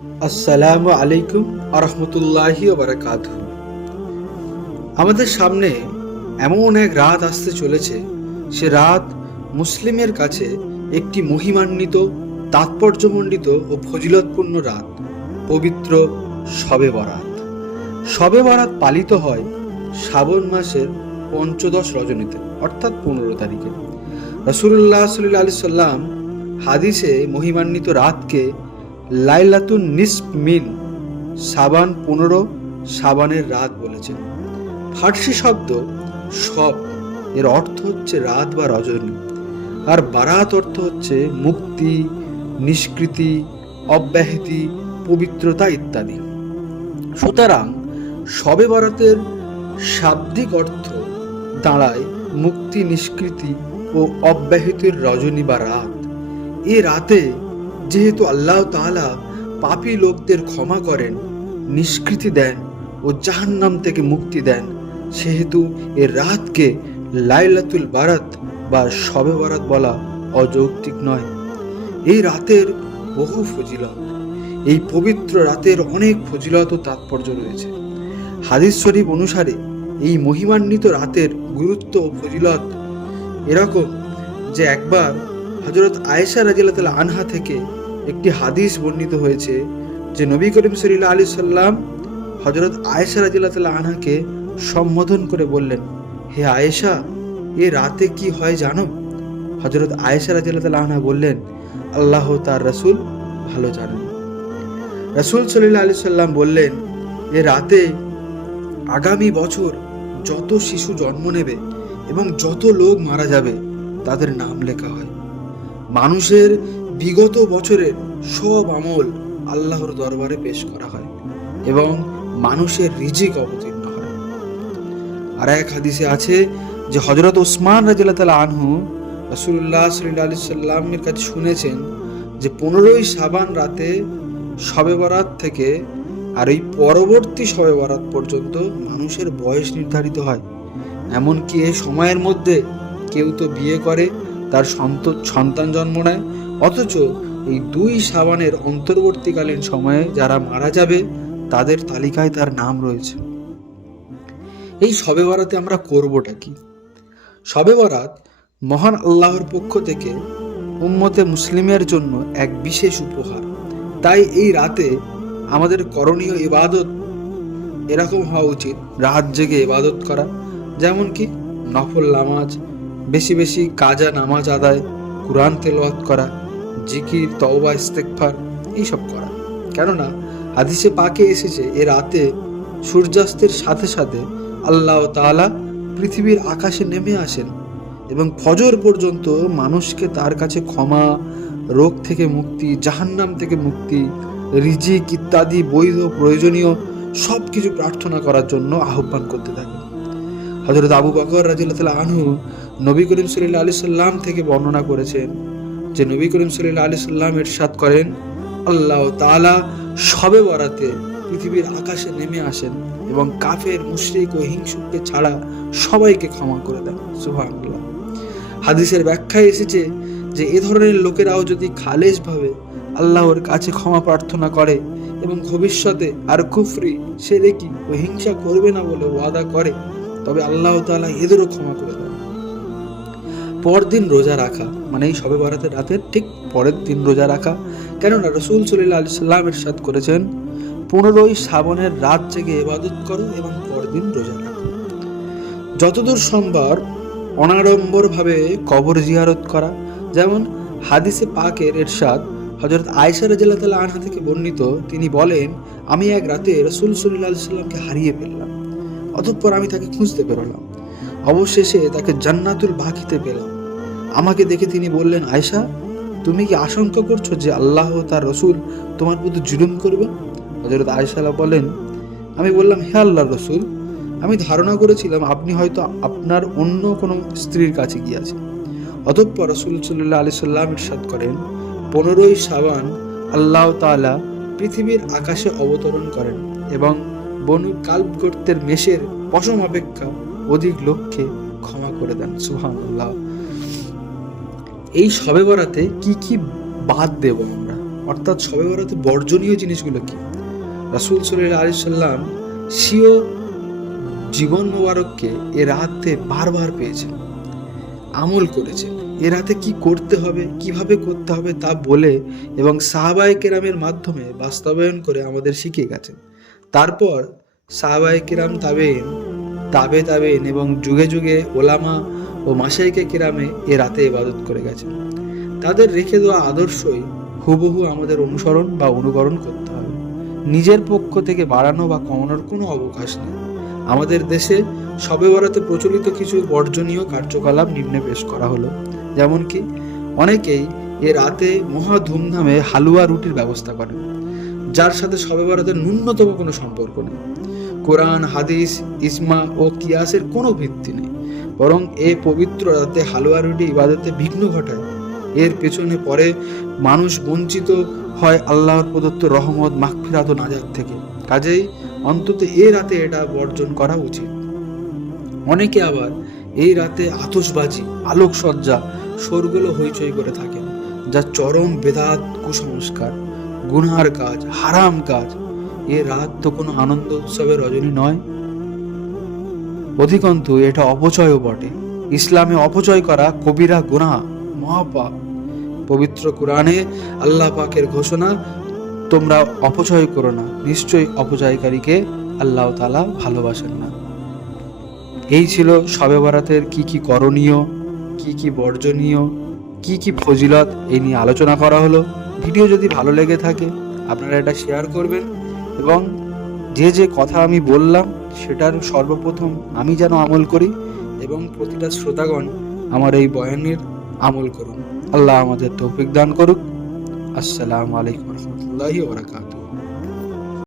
আসসালামু আলাইকুম আরহামতুল্লাহি ওয়া বারাকাতুহু। আমাদের সামনে এমন এক রাত আসতে চলেছে, সে রাত মুসলিমের কাছে একটি মহিমান্বিত, তাৎপর্যমণ্ডিত ও ফজিলতপূর্ণ রাত, পবিত্র শবে বরাত। শবে বরাত পালিত হয় শ্রাবণ মাসের পঞ্চদশ রজনীতে, অর্থাৎ 15 তারিখে। রাসূলুল্লাহ সাল্লাল্লাহু আলাইহি সাল্লাম হাদিসে মহিমান্বিত রাতকে লাইলাতুন নিসফ মিন শাবান 15, শাবানের রাত বলেছেন। ফার্সি শব্দ শব এর অর্থ হচ্ছে রাত বা রজনী, আর বারাত অর্থ হচ্ছে মুক্তি, নিষ্কৃতি, অব্যাহতি, পবিত্রতা ইত্যাদি। সুতরাং শবে বরাতের শাব্দিক অর্থ দাঁড়ায় মুক্তি, নিষ্কৃতি ও অব্যাহতির রজনী বা রাত। এ রাতে যেহেতু আল্লাহ তাআলা পাপী লোকদের ক্ষমা করেন, নিষ্কৃতি দেন ও জাহান্নাম থেকে মুক্তি দেন, সেহেতু এ রাতকে লাইলাতুল বারাত বা শবে বরাত বলা অযৌক্তিক নয়। এই রাতের বহু ফজিলত, এই পবিত্র রাতের অনেক ফজিলত ও তাৎপর্য রয়েছে। হাদিস শরীফ অনুসারে এই মহিমান্বিত রাতের গুরুত্ব ও ফজিলত এরকম যে একবার হযরত আয়েশা রাদিয়াল্লাহু আনহা থেকে একটি হাদিস বর্ণিত হয়েছে যে নবী করিম সাল্লাল্লাহু আলাইহি সাল্লাম হযরত আয়েশা রাদিয়াল্লাহু আনহাকে সম্বোধন করে বললেন, হে আয়েশা, এ রাতে কি হয় জানো? হযরত আয়েশা রাদিয়াল্লাহু আনহা বললেন, আল্লাহ তার রাসূল ভালো জানেন। রাসূল সাল্লাল্লাহু আলাইহি সাল্লাম বললেন, এ রাতে আগামী বছর যত শিশু জন্ম নেবে এবং যত লোক মারা যাবে তাদের নাম লেখা হয়। মানুষের বিগত বছরের সব আমল আল্লাহর দরবারে পেশ করা হয় এবং মানুষের রিজিক অবতীর্ণ হয়। আর এক হাদিসে আছে যে হযরত ওসমান রাদিয়াল্লাহু আনহু রাসূলুল্লাহ সাল্লাল্লাহু আলাইহি সাল্লামের কাছে শুনেছেন যে 15ই শাবান রাতে শবে বরাত থেকে আর এই পরবর্তী শবে বরাত পর্যন্ত মানুষের বয়স নির্ধারিত হয়। এমনকি এই সময়ের মধ্যে কেউ তো বিয়ে করে, তার সন্তান জন্ম নেয়, অথচ এই 2 শাবানের অন্তর্বর্তীকালীন সময়ে যারা মারা যাবে তাদের তালিকায় তার নাম রয়েছে। এই শবে বরাতে আমরা করবটা কি? শবে বরাত মহান আল্লাহর পক্ষ থেকে উম্মতে মুসলিমের জন্য এক বিশেষ উপহার। তাই এই রাতে আমাদের করণীয় ইবাদত এরকম হওয়া উচিত, রাত জেগে ইবাদত করা, যেমন কি নফল নামাজ, বেশি বেশি কাজা নামাজ আদায়, কুরআন তেলাওয়াত করা, জিকির, তওবা, ইস্তেগফার এইসব করা। কেননা হাদিসে পাকে এসেছে এ রাতে সূর্যাস্তের সাথে সাথে আল্লাহ তাআলা পৃথিবীর আকাশে নেমে আসেন এবং ফজর পর্যন্ত মানুষকে তার কাছে ক্ষমা, রোগ থেকে মুক্তি, জাহান্নাম থেকে মুক্তি, রিজিক ইত্যাদি বৈধ প্রয়োজনীয় সব কিছু প্রার্থনা করার জন্য আহ্বান করতে থাকেন। হযরত আবু বকর রাদিয়াল্লাহু আনহু নবী করিম সাল্লাল্লাহু আলাইহি সাল্লাম থেকে বর্ণনা করেছেন যে নবী করিম সাল্লাল্লাহু আলাইহি সাল্লাম ইরশাদ করেন, আল্লাহ তাআলা শবে বরাতে পৃথিবীর আকাশে নেমে আসেন এবং কাফের, মুশরিক ও হিংসুককে ছাড়া সবাইকে ক্ষমা করে দেন। সুবহানাল্লাহ। হাদিসের ব্যাখ্যায় এসেছে যে এ ধরনের লোকেরাও যদি খালেসভাবে আল্লাহর কাছে ক্ষমা প্রার্থনা করে এবং ভবিষ্যতে আর কুফরি, শিরকি ও হিংসা করবে না বলে ওয়াদা করে, তবে আল্লাহ তাআলা এদেরও ক্ষমা করে দেন। পরদিন রোজা রাখা, মানে এই শবে বরাতের রাতের ঠিক পরের দিন রোজা রাখা। কেননা রাসূল সাল্লাল্লাহু আলাইহি সাল্লাম ইরশাদ করেছেন, 15ই শাবানের রাত জেগে ইবাদত করো এবং পরদিন রোজা রাখো। যতদূর সম্ভব অনাড়ম্বরভাবে কবর জিয়ারত করা, যেমন হাদিসে পাকের ইরশাদ হযরত আয়েশা রাদিয়াল্লাহু আনহা থেকে বর্ণিত, তিনি বলেন, আমি এক রাতে রাসূল সাল্লাল্লাহু আলাইহি সাল্লামকে হারিয়ে ফেললাম। অতঃপর আমি তাকে খুঁজতে বেরোলাম। অবশেষে তাকে জান্নাতুল বাকিতে পেলাম। আমাকে দেখে তিনি বললেন, আয়েশা, তুমি কি আশঙ্কা করছো যে আল্লাহ ও তার রাসূল তোমার প্রতি জুলুম করবেন? হযরত আয়েশা বলেন, আমি বললাম, হে আল্লাহর রাসূল, আমি ধারণা করেছিলাম আপনি হয়তো আপনার অন্য কোনো স্ত্রীর কাছে গিয়েছেন। অতঃপর রাসূল সাল্লাল্লাহু আলাইহি সাল্লাম ইরশাদ করেন, 15ই শাবান আল্লাহ তাআলা পৃথিবীর আকাশে অবতরণ করেন এবং বনু কালব গোত্রের মেষের পশম অপেক্ষা অধিক লোককে ক্ষমা করে দেন। সুবহানাল্লাহ। এই শবে বরাতে কি কি বাদ দেব আমরা, অর্থাৎ শবে বরাতে বর্জনীয় জিনিসগুলো কি? রাসূল সাল্লাল্লাহু আলাইহি সাল্লাম স্বীয় জীবন মোবারককে এ রাতে বারবার পেয়েছেন, আমল করেছেন। এ রাতে কি করতে হবে, কিভাবে করতে হবে তা বলে এবং সাহাবায়ে কেরামের মাধ্যমে বাস্তবায়ন করে আমাদের শিখিয়ে গেছেন। তারপর সাহাবায়ে কেরাম, তাবেইন এবং যুগে যুগে ওলামা ও মাশায়েখে কেরামে এ রাতে ইবাদত করে গেছেন। তাদের রেখে দেওয়া আদর্শই হুবহু আমাদের অনুসরণ বা অনুকরণ করতে হবে। নিজের পক্ষ থেকে বাড়ানো বা কমানোর কোনো অবকাশ নেই। আমাদের দেশে শবে বরাতে প্রচলিত কিছু বর্জনীয় কার্যকলাপ নিম্নে পেশ করা হলো। যেমন কি, অনেকেই এ রাতে মহা ধুমধামে হালুয়া রুটির ব্যবস্থা করেন, যার সাথে শবে বরাতের ন্যূনতম কোনো সম্পর্ক নেই। কোরআন, হাদিস, ইজমা ও কিয়াসের কোনো ভিত্তি নেই, বরং এই পবিত্র রাতে হালুয়া রুটি ইবাদতে বিঘ্ন ঘটায়। এর পেছনে পরে মানুষ বঞ্চিত হয় আল্লাহর প্রদত্ত রহমত, মাগফিরাত ও নাজাত থেকে। কাজেই অন্তত এই রাতে এটা বর্জন করা উচিত। অনেকে আবার এই রাতে আতশবাজি, আলোকসজ্জা, শোরগোল হইচই করে থাকেন, যা চরম বেদাত, কুসংস্কার, গুনহার কাজ, হারাম কাজ। এ রাত তো কোনো আনন্দ উৎসবের রজনী নয়, অধিকন্তু এটা অপচয়ও বটে। ইসলামে অপচয় করা কবিরা গুনাহ, মহাপাপ। পবিত্র কোরআনে আল্লাহ পাকের ঘোষণা, তোমরা অপচয় করো না, নিশ্চয়ই অপচয়কারীকে আল্লাহ তাআলা ভালোবাসেন না। এই ছিল শবে বরাতের কি কি করণীয়, কি কি বর্জনীয়, কি কি ফজিলত, এই নিয়ে আলোচনা করা হলো। ভিডিও যদি ভালো লেগে থাকে আপনারা এটা শেয়ার করবেন এবং যে যে কথা আমি বললাম সেটার সর্বপ্রথম আমি যেন আমল করি এবং প্রতিটা শ্রোতাগণ আমার এই বয়ানের আমল করুন। আল্লাহ আমাদের তৌফিক দান করুক। আসসালামু আলাইকুম ওয়া রাহমাতুল্লাহি ওয়া বারাকাতুহু।